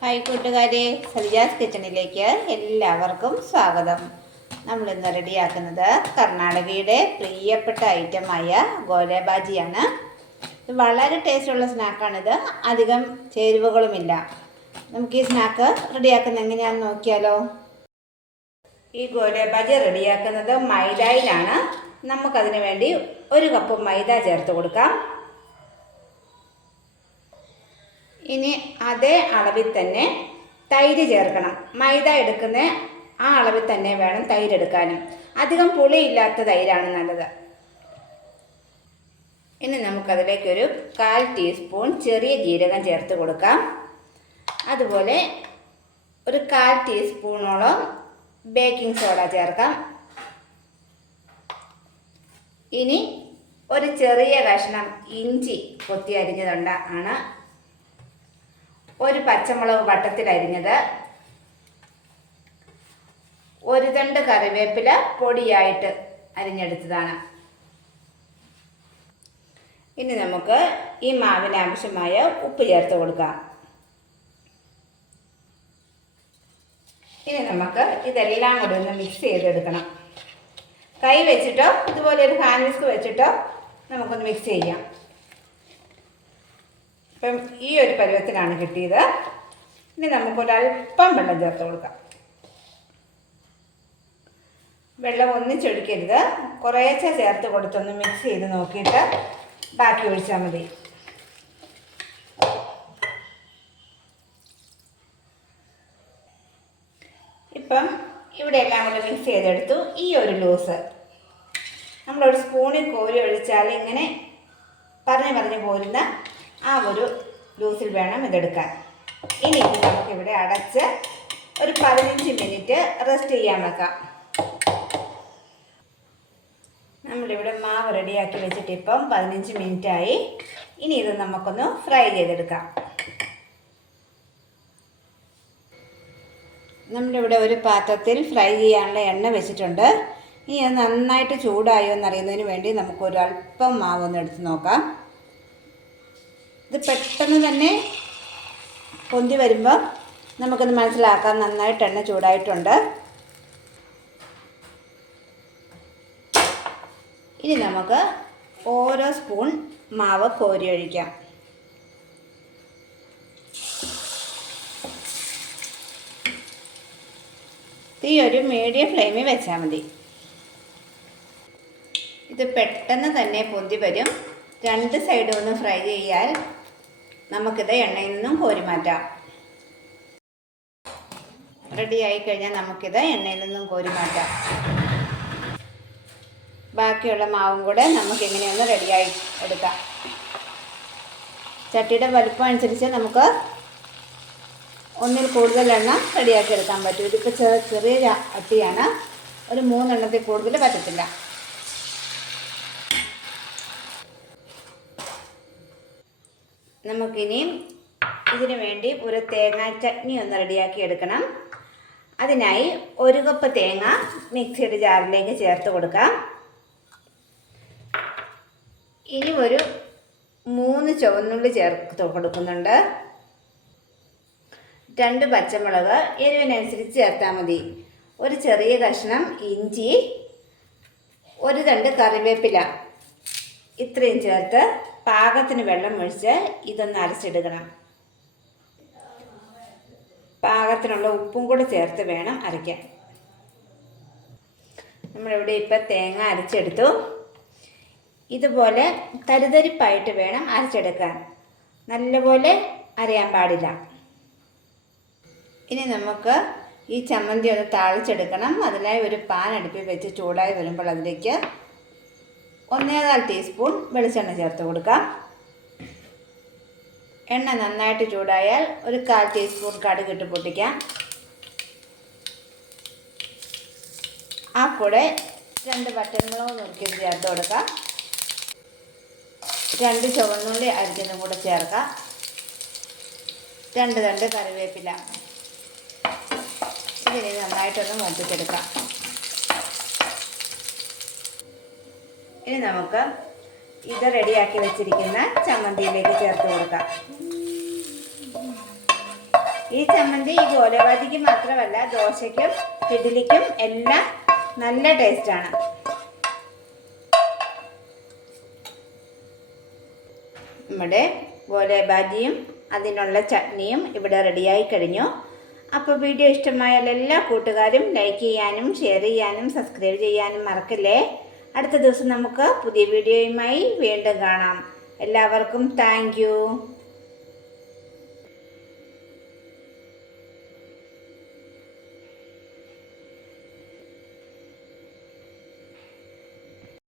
Hi കൂട്ടുകാരെ സൽജാസ് കിച്ചണിലേക്ക് എല്ലാവർക്കും സ്വാഗതം. നമ്മൾ ഇന്ന് റെഡിയാക്കുന്നത് കർണാടകയുടെ പ്രിയപ്പെട്ട ഐറ്റമായ ഗോലബാജിയാണ് ഇത് വളരെ ടേസ്റ്റുള്ള സ്നാക്കാണിത് അധികം ചേരുവകളുമില്ല. നമുക്ക് ഈ സ്നാക്ക് റെഡിയാക്കുന്നത് എങ്ങനെയാണെന്ന് നോക്കിയാലോ. ഈ ഗോലബാജി റെഡിയാക്കുന്നത് മൈദയിലാണ്. നമുക്കതിന് വേണ്ടി ഒരു കപ്പ് മൈദ ചേർത്ത് കൊടുക്കാം. ഇനി അതേ അളവിൽ തന്നെ തൈര് ചേർക്കണം. മൈദ എടുക്കുന്ന ആ അളവിൽ തന്നെ വേണം തൈര് എടുക്കാനും. അധികം പുളിയില്ലാത്ത തൈരാണ് നല്ലത്. ഇനി നമുക്കതിലേക്കൊരു കാൽ ടീസ്പൂൺ ചെറിയ ജീരകം ചേർത്ത് കൊടുക്കാം. അതുപോലെ ഒരു കാൽ ടീസ്പൂണോളം ബേക്കിംഗ് സോഡ ചേർക്കാം. ഇനി ഒരു ചെറിയ കഷ്ണം ഇഞ്ചി കൊത്തി അരിഞ്ഞതുണ്ട് ആണ് ഒരു പച്ചമുളക് വട്ടത്തിലരിഞ്ഞത് ഒരു തണ്ട് കറിവേപ്പില പൊടിയായിട്ട് അരിഞ്ഞെടുത്തതാണ്. ഇനി നമുക്ക് ഈ മാവിന് ആവശ്യമായ ഉപ്പ് ചേർത്ത് കൊടുക്കാം. ഇനി നമുക്ക് ഇതെല്ലാം കൂടി ഒന്ന് മിക്സ് ചെയ്തെടുക്കണം. കൈ വെച്ചിട്ടോ ഇതുപോലെ ഒരു ഹാൻഡ് വിസ്ക് വെച്ചിട്ടോ നമുക്കൊന്ന് മിക്സ് ചെയ്യാം. ഇപ്പം ഈ ഒരു പരുവത്തിനാണ് കിട്ടിയത്. ഇനി നമുക്കൊരല്പം വെള്ളം ചേർത്ത് കൊടുക്കാം. വെള്ളം ഒന്നിച്ചൊഴിക്കരുത്. കുറേശ്ശെ ചേർത്ത് കൊടുത്തൊന്ന് മിക്സ് ചെയ്ത് നോക്കിയിട്ട് ബാക്കി ഒഴിച്ചാൽ മതി. ഇപ്പം ഇവിടെ എല്ലാം കൂടെ മിക്സ് ചെയ്തെടുത്തു. ഈ ഒരു ലൂസ് നമ്മളൊരു സ്പൂണിൽ കോരി ഒഴിച്ചാൽ ഇങ്ങനെ പറഞ്ഞു പറഞ്ഞു പോരുന്ന ആ ഒരു ലൂസിൽ വേണം ഇതെടുക്കാൻ. ഇനി നമുക്കിവിടെ അടച്ച് ഒരു പതിനഞ്ച് മിനിറ്റ് റെസ്റ്റ് ചെയ്യാൻ വെക്കാം. നമ്മളിവിടെ മാവ് റെഡിയാക്കി വെച്ചിട്ട് ഇപ്പം പതിനഞ്ച് മിനിറ്റായി. ഇനി ഇത് നമുക്കൊന്ന് ഫ്രൈ ചെയ്തെടുക്കാം. നമ്മളിവിടെ ഒരു പാത്രത്തിൽ ഫ്രൈ ചെയ്യാനുള്ള എണ്ണ വെച്ചിട്ടുണ്ട്. ഇനി അത് നന്നായിട്ട് ചൂടായോ എന്നറിയുന്നതിന് വേണ്ടി നമുക്കൊരു അല്പം മാവൊന്ന് എടുത്ത് നോക്കാം. ഇത് പെട്ടെന്ന് തന്നെ പൊന്തി വരുമ്പോൾ നമുക്കൊന്ന് മനസ്സിലാക്കാം. നന്നായിട്ട് എണ്ണ ചൂടായിട്ടുണ്ട്. ഇനി നമുക്ക് ഓരോ സ്പൂൺ മാവ് കോരി ഒഴിക്കാം. തീ ഒരു മീഡിയം ഫ്ലെയിമിൽ വെച്ചാൽ മതി. ഇത് പെട്ടെന്ന് തന്നെ പൊന്തി വരും. രണ്ട് സൈഡും ഒന്ന് ഫ്രൈ ചെയ്യാൽ നമുക്കിത് എണ്ണയിൽ നിന്നും കോരി മാറ്റാം. റെഡി ആയി കഴിഞ്ഞാൽ നമുക്കിത് എണ്ണയിൽ നിന്നും കോരി മാറ്റാം. ബാക്കിയുള്ള മാവും കൂടെ നമുക്ക് എങ്ങനെയൊന്ന് റെഡിയായി എടുക്കാം. ചട്ടിയുടെ വലുപ്പം അനുസരിച്ച് നമുക്ക് ഒന്നിൽ കൂടുതൽ എണ്ണ റെഡിയാക്കി എടുക്കാൻ പറ്റും. ഇതിപ്പോൾ ചെറിയ ചെറിയ അട്ടിയാണ് ഒരു മൂന്നെണ്ണത്തിൽ കൂടുതൽ പറ്റത്തില്ല. നമുക്കിനി ഇതിനു വേണ്ടി ഒരു തേങ്ങാ ചട്നി ഒന്ന് റെഡിയാക്കി എടുക്കണം. അതിനായി ഒരു കപ്പ് തേങ്ങ മിക്സിയുടെ ജാറിലേക്ക് ചേർത്ത് കൊടുക്കാം. ഇനി ഒരു മൂന്ന് ചുവന്നുള്ളി ചേർത്ത് കൊടുക്കുന്നുണ്ട്. രണ്ട് പച്ചമുളക് എരിവിനനുസരിച്ച് ചേർത്താൽ മതി. ഒരു ചെറിയ കഷ്ണം ഇഞ്ചി ഒരു രണ്ട് കറിവേപ്പില. ഇത്രയും ചേർത്ത് പാകത്തിന് വെള്ളം ഒഴിച്ച് ഇതൊന്ന് അരച്ചെടുക്കണം പാകത്തിനുള്ള ഉപ്പും കൂടി ചേർത്ത് വേണം അരയ്ക്കാൻ. നമ്മളിവിടെ ഇപ്പം തേങ്ങ അരച്ചെടുത്തു. ഇതുപോലെ തരിതരിപ്പായിട്ട് വേണം അരച്ചെടുക്കാൻ. നല്ലപോലെ അരയാൻ പാടില്ല. ഇനി നമുക്ക് ഈ ചമ്മന്തി ഒന്ന് താളിച്ചെടുക്കണം. അതിനായി ഒരു പാൻ അടുപ്പിൽ വെച്ച് ചൂടായി വരുമ്പോൾ അതിലേക്ക് ഒന്നേകാൽ ടീസ്പൂൺ വെളിച്ചെണ്ണ ചേർത്ത് കൊടുക്കാം എണ്ണ നന്നായിട്ട് ചൂടായാൽ ഒരു കാൽ ടീസ്പൂൺ കടുക് ഇട്ട് പൊട്ടിക്കാം ആ കൂടെ രണ്ട് പച്ചമുളക് നുറുക്കിയത് ചേർത്ത് കൊടുക്കാം രണ്ട് ചുവന്നുള്ളി അരിഞ്ഞതും കൂടെ ചേർക്കാം രണ്ട് രണ്ട് കറിവേപ്പില. ഇതിനെ നന്നായിട്ടൊന്ന് മൂപ്പിച്ചെടുക്കാം. ഇനി നമുക്ക് ഇത് റെഡിയാക്കി വെച്ചിരിക്കുന്ന ചമ്മന്തിയിലേക്ക് ചേർത്ത് കൊടുക്കാം. ഈ ചമ്മന്തി ഈ ഗോലവാതിക്ക് മാത്രമല്ല ദോശയ്ക്കും ഇഡ്ഡലിക്കും എല്ലാം നല്ല ടേസ്റ്റാണ് നമ്മുടെ ഗോലബാജിയും അതിനുള്ള ചട്നിയും ഇവിടെ റെഡിയായി കഴിഞ്ഞു. അപ്പോൾ വീഡിയോ ഇഷ്ടമായാൽ എല്ലാ കൂട്ടുകാരും ലൈക്ക് ചെയ്യാനും ഷെയർ ചെയ്യാനും സബ്സ്ക്രൈബ് ചെയ്യാനും മറക്കല്ലേ? അടുത്ത ദിവസം നമുക്ക് പുതിയ വീഡിയോയുമായി വീണ്ടും കാണാം. എല്ലാവർക്കും താങ്ക്